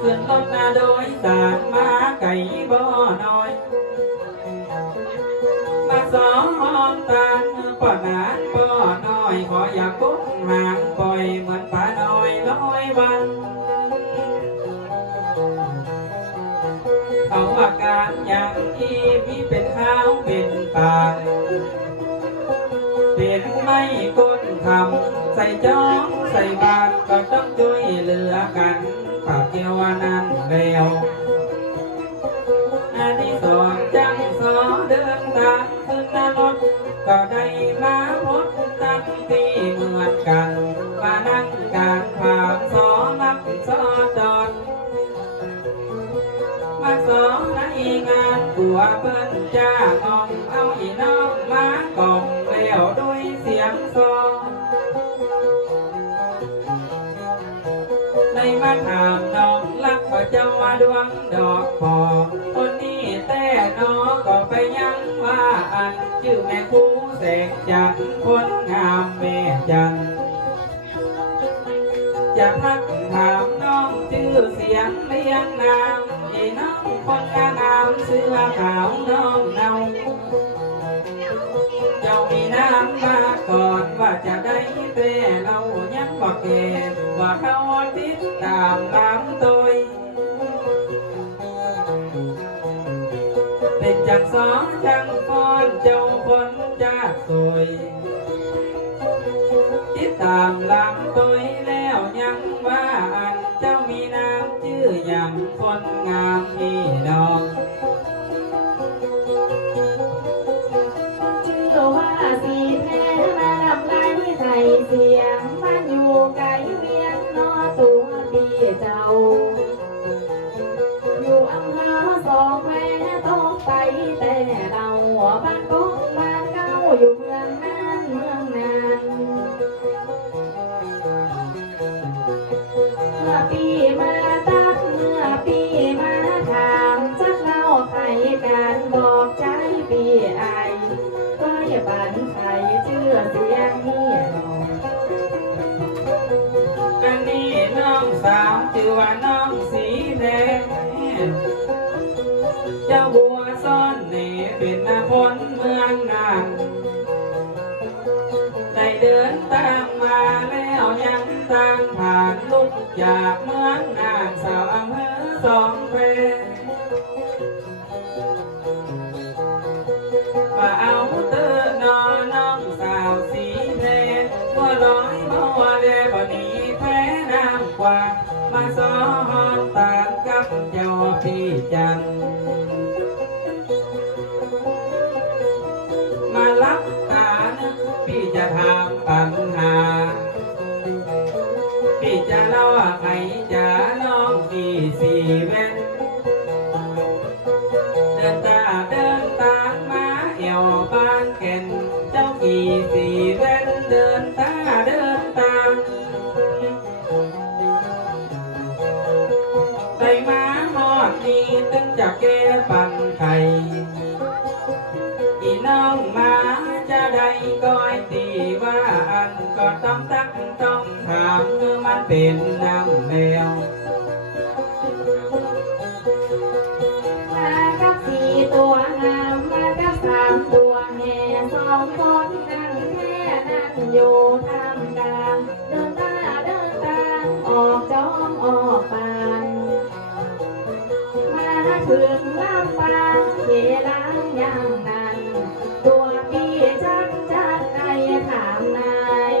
ขึ้นรถนาโดยสารมาไก่บ่อน้อยมาสองห้องตาลป่อนานบ่อน้อยขออยากกุ้งห่างปล่อยเหมือนปลาน้อยร้อยวันเอาอาการอย่างที่มีเป็นข้าวเป็นปากเป็นไม่ก้นคำใส่จ้องใส่บาตรก็ต้องช่วยเหลือกันฝากเกี่ยวนั้นแล้วอันที่สอนจังสอเดินตามขึ้นนรกก็ได้มาพบตั้งที่เหมือนกันมานั่งการผ่านสอนับสอดอนมาสอนในงานกัวเปิ้นจ้ามองเอาอีน้องมากล่อมแล้วด้วยเสียงซอในมาถามน้องรักก็เจ้าว่าดวงดอกพอคนนี้แต่น้อก็ไปยังว่าอันชื่อแม่ครูแสงจันทร์คนงามแม่จันทร์จะพักถามน้องชื่อเสียงเลี้ยงนามอีน้องคนงามเสื้อขาวน้องเนาเจ้ามีน้ำมาก่อนว่าจะได้แต่เรายังบอกเก็บว่าเขาติดตามตามตัวเป็นจังสองจังฟอนเจ้าคนจากสวยติดตามลำตัวแล้วยังว่าอันเจ้ามีน้ำชื่ออย่างคนงามพี่น้องว่าสีแท้มาลำไรไทยเสียงมันอยู่ไกลเวียนนอตัวพี่เจ้าอยู่อำเภอสองแม่ต้องไปแต่เราบ้านก้องบ้านเก้าอยู่เมืองนั้นเมืองนั้นเมื่อปีมาตักเมื่อปีมาถามจักเล่าใครการบอกใจปีไอบันไทยเชื่อเสียงนี่กันนี่น้องสาวชื่อว่าน้องสีแดงเจ้าบัวซ่อนเน่เป็นคนเมืองนานได้เดินตามมาแล้วยังตามผ่านลุกจากเมืองนานสาวอำเภอสองแควว่าเอาเตอน้องสาวสีแดงว่าร้อยบ่ว่าแดงบ่หนีแพ้น้ำกว่ามาซ้อนตามกับเจ้าพี่จันมารับตานึกพี่จะถามปัญหาพี่จะเล่าให้จะน้องพี่สีแว่นเดินตามมาเอวบ้านแก่นเจ้าขี่สีแว่นเดินตามไปมาหอดนี้ตึงจะแก้ปันไข่อีน้องมาจะได้ก้อยตีว่าอันก็ต้องตักต้องถามคือมันเป็นน้ำแมวมากับสี่ตัวงามมากับสามตัวแห่สองคนนั่งแค่นั่งอยู่ทำกลางเดินตามออกจอมออกปานมาถึงลำปางเทล้างอย่างนั้นตัวพี่จักในถามนาย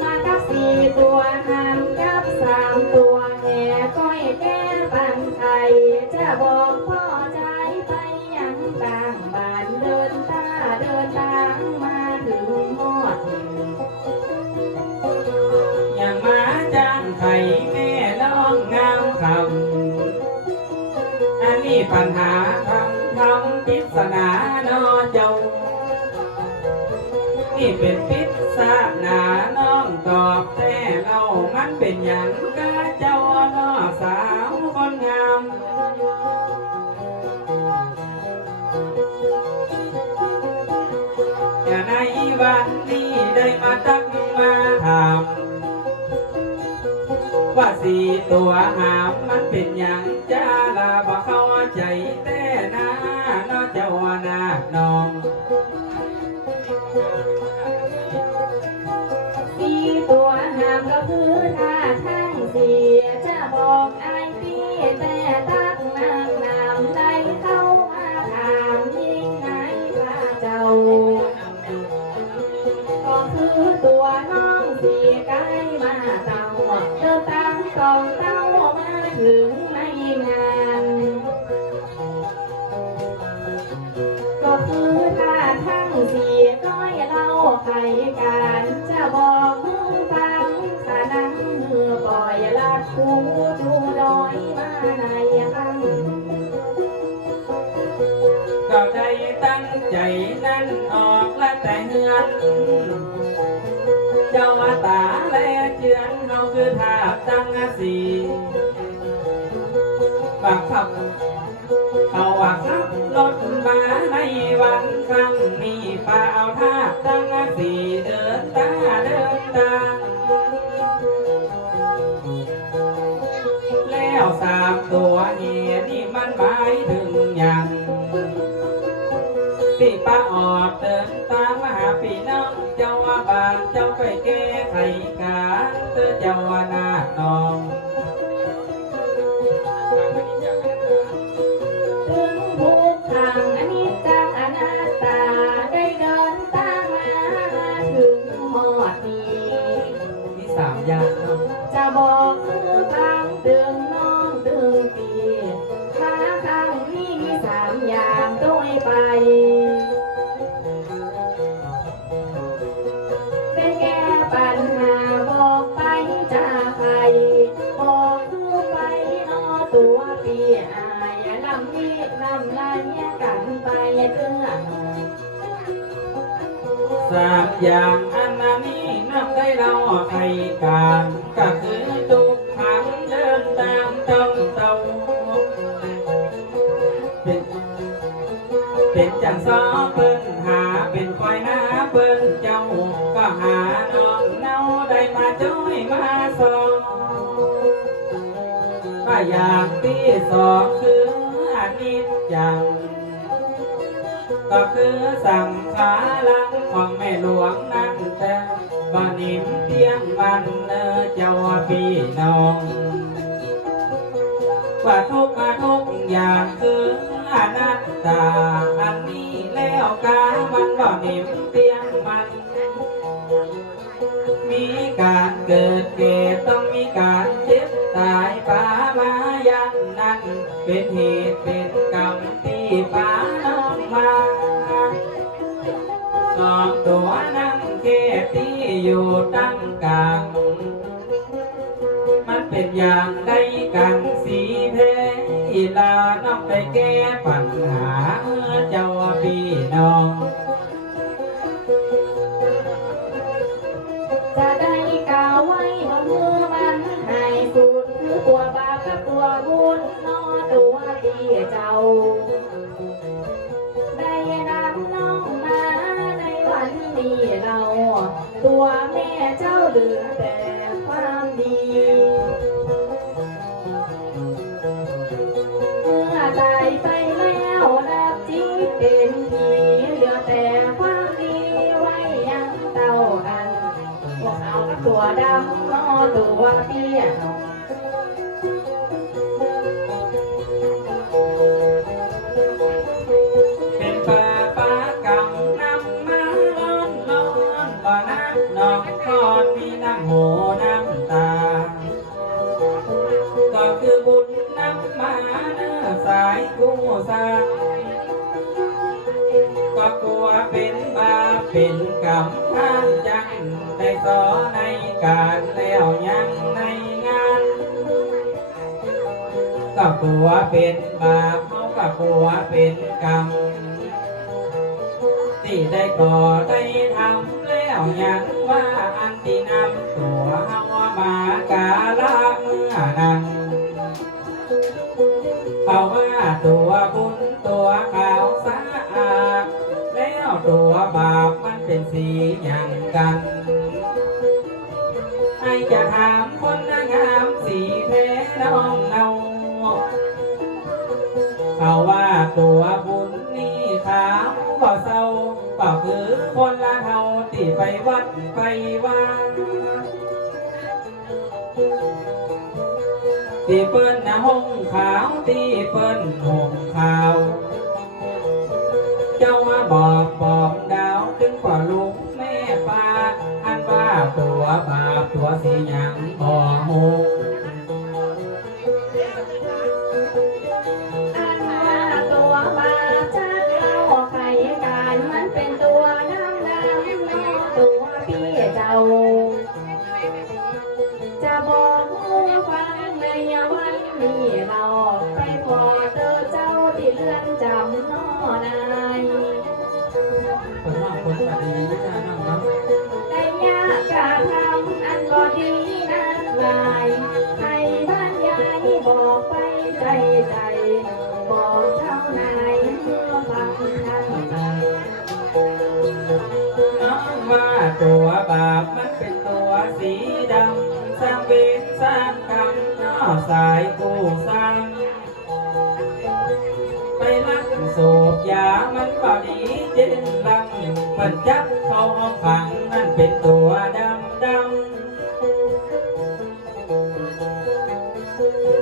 มากับสี่ตัวหามกับสามตัวแห่ก้อยแก้ปันไทยจะบอกพ่อใจไปยังกลางบ้านเดินทางมาถึงหอดอย่างมาจ้างไข่แม่น้องงามคำอันนี้ปัญหาทำปริศนาเนาะเจ้านี่เป็นปริศนาน้องตอบแต่เรามันเป็นอย่างกะเจ้าเนาะสาวคนงามอย่าในวันนี้ได้มาตักมาถาม สี่ตัวหามมันเป็นอย่างจ้าลาบ่เข้าใจแต่นาเนาะเจ้านาน้อง สี่ตัวหามก็คือท่าทั้งสี่จะบอกไอ้พี่แต่ตักนางนำได้เข้ามาถามยิ่งไงพระเจ้า ก็คือตัวน้องสีไก่มาเต่าเดินตามกองเต้ามาถึงในงาน ก็คือถ้าทั้งสีก้อยเล่าใครกันจะบอกมึงฟังขานังมือปล่อยลัดคูจูดอยมาในคัน ก็ได้ตั้งใจนั่นออกและแต่เฮือนเจ้าว่าตาและเจือนเราคือทาบตั้งสีบังคับเขาว่าขับรถมาในวันครั้งนี้ป่าเอาทาบตั้งสีเดินตาแล้วสามตัวนี้นี่มันหมายถึงอย่างที่ป้าออกเดินตามมาหาพี่น้องเจ้าว่าบ้านเจ้าไปแก้ไขการเธอเจ้าว่านาน้อง ถึงภูทางอนิจจังอนัตตาได้เดินตามมาถึงหอดนี้ มีสามอย่างเนาะ จะบอกคือฟังตึงน้องตึงปีขาข้างนี้มีสามอย่างด้วยไปได้แก้ปัญหาบอกไปจะใครบอกคือไปนอตัวปีอายลำนี้ลำลายกันไปเตื้อ สามอย่างอันนี้นับได้เราใครการก็คือทุกครั้งเดินตามเต้าเป็นจังซอเปิ้นหาเป็นควายนาเปิ้นเจ้าก็หาน้องเนาได้มาจ้อยมาสองว่าอย่างที่สองคืออนิจจังก็คือสังขารังของแม่หลวงนั่นแต่บ่นิ่มเตียงมันเจ้าพี่น้องว่าทุกอย่างคืออนัตตาอันนี้แล้วกามันบ่นิ่มเตียงมันมีการเกิดแก่ต้องมีการเจ็บตายป่ามายันนั้นเป็นเหตุเป็นกรรมที่ป่าน้องมาสองตัวนั่งแค่ที่อยู่ตั้งกลางมันเป็นอย่างใดกันสีเพอีลาน้องไปแก้ปัญหาเจ้าพี่น้อง จะได้กล่าวไว้บนมือมันให้สุดคือตัวบาปกับตัวบุญนอตัวที่เจ้า ได้นำน้องมาในวันนี้เรา ตัวแม่เจ้าเหลือแต่ความดี เมื่อตายไปแล้วนับจีเป็นผีเหลือแต่ความดีไว้ยังเต่ากัน พวกเขากับตัวดำนอตัวเปี้ยเป็นป่าเก่านำมาล้อนบ่อน้ำนองคอนมีน้ำหูน้ำตาก็คือบุญนำมาเนื้อสายกู้สร้างก็กลัวเป็นบาปเป็นกรรมท่านจังได้สอในการแล้วยังในงาน ก็กลัวเป็นบาปเขาก็กลัวเป็นกรรมที่ได้ก่อได้ทำแล้วยังว่าอันที่นำตัวเฮามากาละเมื่อนั้นเขาว่าตัวบุญตัวขาวสะอาดแล้วตัวบาปมันเป็นสีอย่างกันให้จะถามคนงามสี ตัวบุญนี่ขาวบ่เศร้าก็คือคนละเท่าที่ไปวัดไปว่าที่เปิ้นนะห้องขาวที่เปิ้นห่มขาวเจ้าว่าบอกดาวถึงกว่าลุงแม่ป้าอันว่าตัวบาปตัวสิยังบ่โห อันว่าตัวบาปจักเล่าใครการมันเป็นตัวน้ำน้ำน้อตัวพี่เจ้า จะบอกให้ฟังในวันนี้เราไปพอเจอเจ้าที่เรือนจำน้อนาย คนว่าคนปฏิญาณน้อง ได้ยากกะทำอันบ่ดีนักลายให้บ้านยายบอกไปใจบอกเท่านายฟังทันใจ น้องว่าตัวบาปมันเป็นตัวสีดำสร้างเวรสร้างกรรมนอสายกู้สร้างไปลักสูบยามันก็ดีเจนลังเปิดจับเข้าห้องขังนั่นเป็นตัวดำ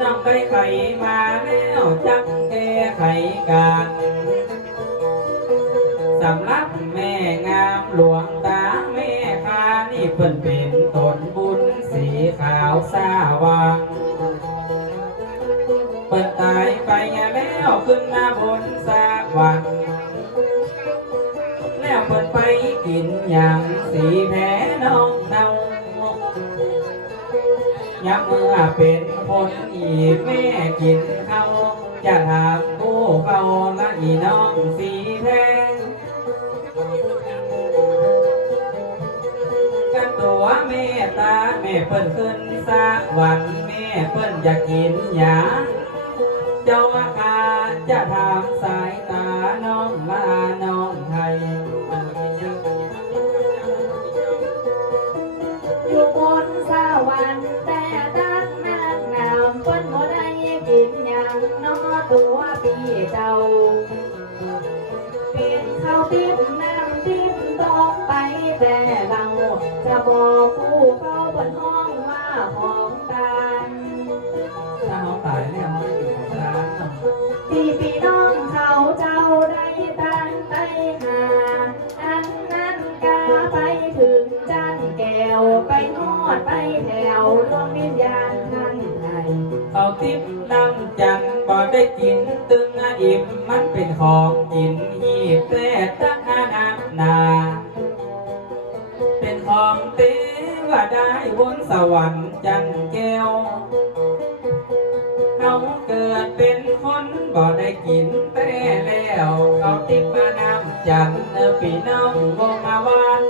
นำไปไขมาแล้วจับแก้ไขกันสำหรับแม่งามหลวงตาแม่คานี่เพิ่นเป็นตนบุญสีขาวสาว่างเปิดตายไปแล้วขึ้นมาบนสวรรค์แล้วเปิดไปกินอย่างสีแพ้น้องเนายับเมื่อเป็นคนอีกแม่กินเขาจะถามกู้เขาละอีน้องสีแพ้กันตัวแม่ตาแม่เพิ่นขึ้นสวรรค์แม่เพิ่นจะกินหยาเจ้าอาคาจะถามสายตาน้องมาน้องไทย อยู่บนสวรรค์แต่ตักนักนามเปิ้นบ่ได้กินหยังน้อตัวพี่เจ้าเป็นข้าวทิพย์น้ำทิพย์ตกไปแต่เราจะบอกผู้เขาบนห้องว่าของกัน ถ้าเขาตายแล้วเขาอยู่ของร้านเนาะ ที่พี่น้องเขาเจ้าได้ตั้งใจหาอันนั้นกาไปถึงจันแก้วไปทอดไปแถวดวงวิญญาณท่านใด เขาทิพย์น้ำจันทร์บ่ได้กินตึงอิ่มมันเป็นของกินหีบแต่ตั้งนานา เป็นของเต้ว่าได้บนสวรรค์จันทร์แก้วเขาเกิดเป็นคนบ่ได้กินแต่แล้วเขาติดมาน้ำจันทร์พี่น้องบ่มาวัน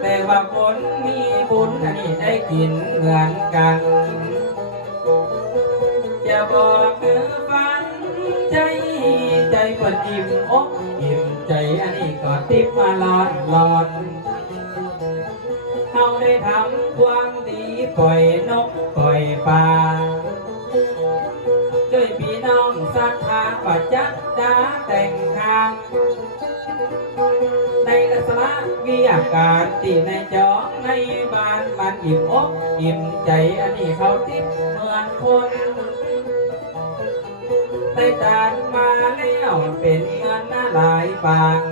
แต่ว่าคนมีบุญอันนี้ได้กินเหมือนกันจะบอกฟังใจเปิดอิ่มอกอิ่มใจอันนี้ก็ติดมาหลอดเขาได้ทำความดีปล่อยนกปล่อยปลาช่วยพี่น้องศรัทธาปัจจักดาแต่งทางในลักษณะวิทยาการที่ในจอในบ้านมันอิ่มอกอิ่มใจอันนี้เขาติดเหมือนคนได้จานมาแล้วเป็นเงินหลายบาท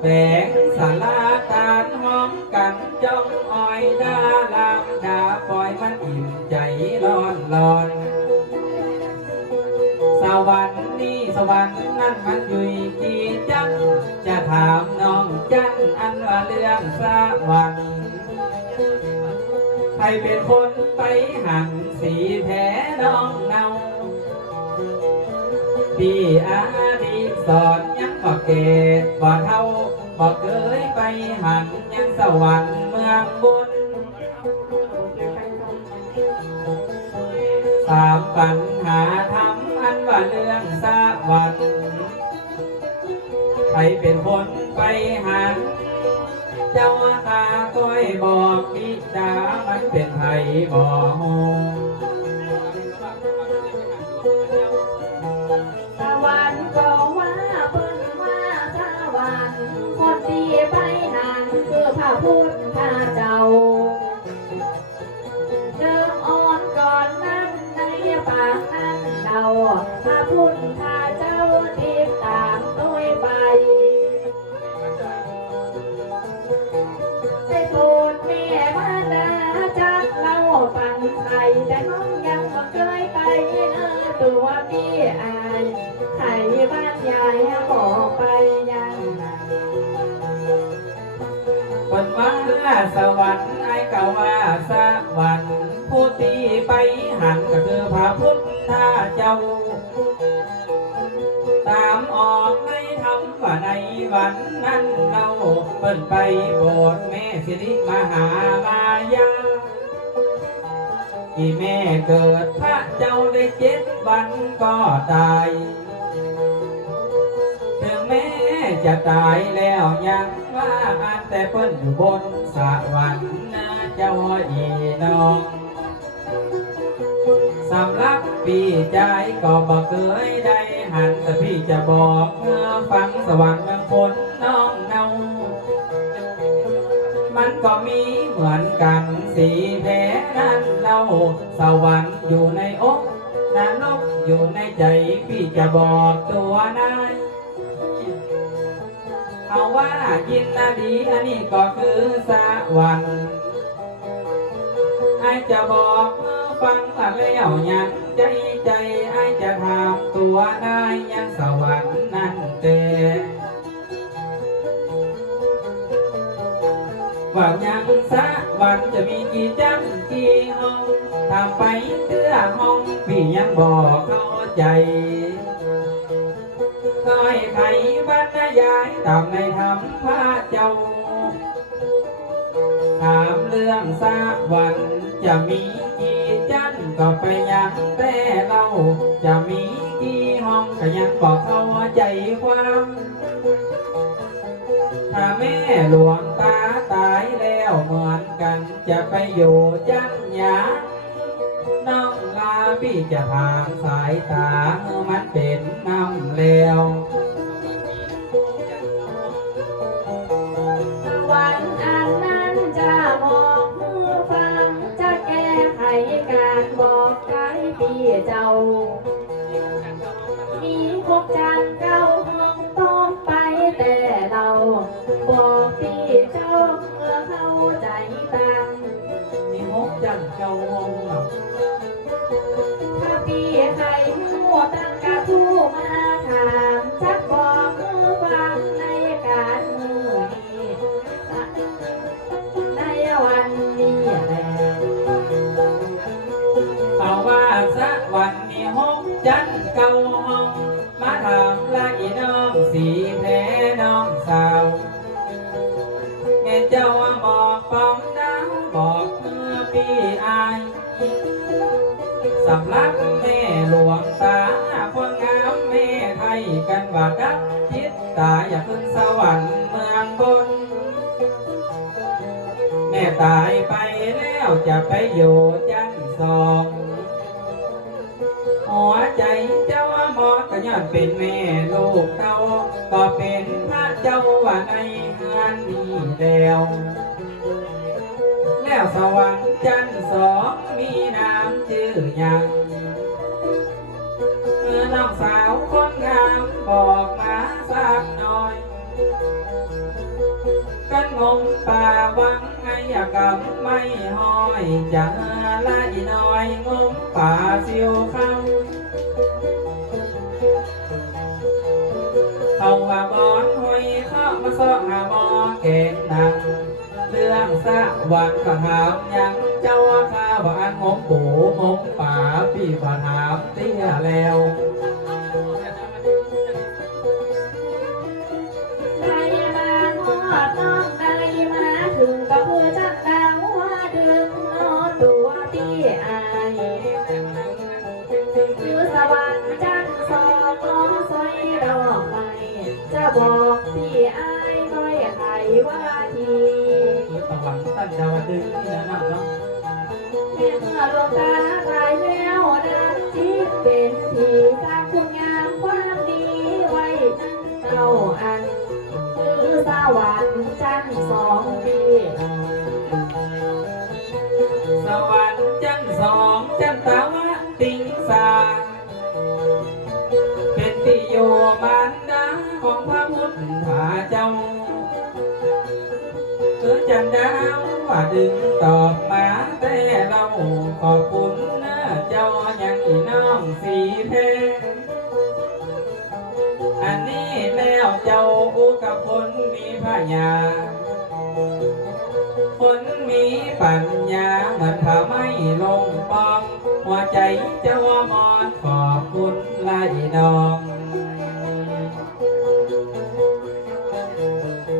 แบ่งสาราตานหอมกันจ้องอ้อยดาลามดาปล่อยมันอิ่มใจร้อนสวรรค์นี่สวรรค์นั่นมันอยู่กี่จังจะถามน้องจันอันว่าเรื่องสวรรค์ใครเป็นคนไปหังสีแท้น้องเนาพี่อาดีสอนยังบอกเกตบอกเท่าบอกเคยไปหันยังสวรรค์เมืองบุญสามปัญหาทำอันว่าเรื่องสวรรค์ใครเป็นคนไปหันเจ้าตาคอยบอกบิดามันเป็นไผบอก พุทธเจ้าเดิมอ่อนก่อนนั้นในปากนั้นเดาพระพุทธเจ้าติดตามต้วยไปได้โปรดแม่มาดาจักเล่าฟังใครแต่น้องยังไม่เคยไปเนื้อตัวพี่อายใครบ้านยายบอกไปยังคนว่าสวรรค์ไอ้กะว่าสวรรค์ผู้ที่ไปหันก็คือพระพุทธเจ้าตามออกในธรรมว่าในวันนั้นเราเปิ้นไปโบสถ์แม่สิริมหามายาที่แม่เกิดพระเจ้าได้7 วันก็ตายถึงแม่จะตายแล้วยังว่าอันแต่เปิ้นอยู่บนสวรรค์นะเจ้าอีน้องสำหรับพี่ใจก็บ่เคยได้หันแต่พี่จะบอกเมื่อฟังสวรรค์เมืองคนน้องเนามันก็มีเหมือนกันสีแผลนั้นเราสวรรค์อยู่ในอกนรกอยู่ในใจพี่จะบอกตัวนายเขาว่ายินดีอันนี้ก็คือสวรรค์ไอจะบอกเมื่อฟังแล้วยังใจไอจะถามตัวนายยังสวรรค์นั่นแต่ว่ายังสวรรค์จะมีกี่จังกี่ห้องทำไปเตื้อห้องพี่ยังบอกเข้าใจน้อยไทยบรรยายตามในธรรมพระเจ้าถามเรื่องสวรรค์จะมีกี่จันก็ไปยังแต่เราจะมีกี่ห้องก็ยังบอกเข้าใจความถ้าแม่หลวงตาตายแล้วเหมือนกันจะไปอยู่จันยาน้องลาพี่จะทางสายตาเมื่อมันเป็นน้ำแล้วสวรรค์อันนั้นจะบอกมือฟังจะแก้ไขการบอกไกพี่เจ้ามี6 จัน9 ห้องต้องไปแต่เราบอกพี่เจ้าเมื่อเข้าใจตังมี6 จัน9 ห้องถ้าพี่ใครหัวตั้งกระทู้มาถามจักบอกมือฟังในการมือนี้ในวันนี้แหละเขาว่าสักวันนี้6 จัน9 ห้องมาถามละอีน้องสีแพ้น้องสาวแม่เจ้าบอกปองดาวบอกเมื่อพี่อายสำลักแม่หลวงตาคนงามแม่ไทยกันว่ากับจิตตาอย่าขึ้นสวรรค์เมืองบนแม่ตายไปแล้วจะไปอยู่จันสองหัวใจเจ้าหมอก็ย้อนเป็นแม่ลูกเต้าก็เป็นพระเจ้าว่าในเฮือนนี้แล้วสวรรค์จันสองมีน้ำชื่อยังเมื่อน้องสาวคนงามบอกมาสักหน่อยกันงมป่าวังไงกำไม่ห้อยจะละอีน้อยงมป่าเสียวเขาว่าบอนหอยเข้ามาซ้อหาหมอเก่งหนังเรื่องสวรรค์ก็ถามยังเจ้าข้าบ้านงมปูงมป่าพี่บ้านถามเตี้ยแล้วได้มาหอดน้องได้มาถึงก็เพื่อจักดาวว่าดึงนอนตัวพี่อายอยู่สวรรค์จันทร์สองน้องซอยดอกไม้จะบอกพี่อายน้อยไขว่าทีสวรรค์ตั้งดาวดึงนี่นะเนาะเมื่อหลวงตาตายแล้วดังจิตเป็นผีสร้างคุณงามความดีไว้นั่นเจ้าอันคือสวรรค์จันทร์2 ปี คือจันดาวว่าดึงตอบมาแต่เราขอบคุณนะเจ้ายังอีน้องสีแพงอันนี้แล้วเจ้าอุกับคนมีพญาคนมีปัญญาเหมือนถ้าไม่ลงปองหัวใจเจ้ามอนขอบคุณลายดอง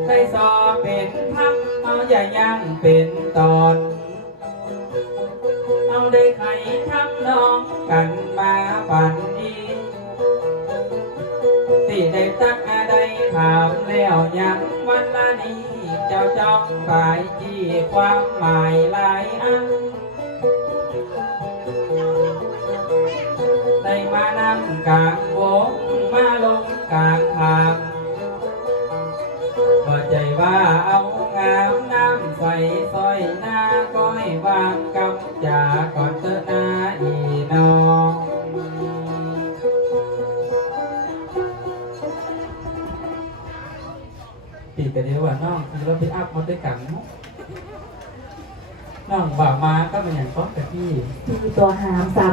ได้สอบเป็นพักเอาอย่ายังเป็นตอนเอาได้ไขทำน้องกันมาปั่นดีที่ได้ตักได้ถามแล้วยังวันละนี้เจ้าจ้องไปจี้ความหมายหลายอันได้มานั่งกลางวงมาลงกลางทางพอใจว่าเอางามน้ำใส่ซอยหน้าก้อยวางกำจาก่อนเตอหน้าอีน้องปีกันเดียวว่าน้องคือเราไปอัพมาด้วยกันน้องบ่ามาก็เป็นอย่างก้อนกับพี่ ที่ตัวหามสาม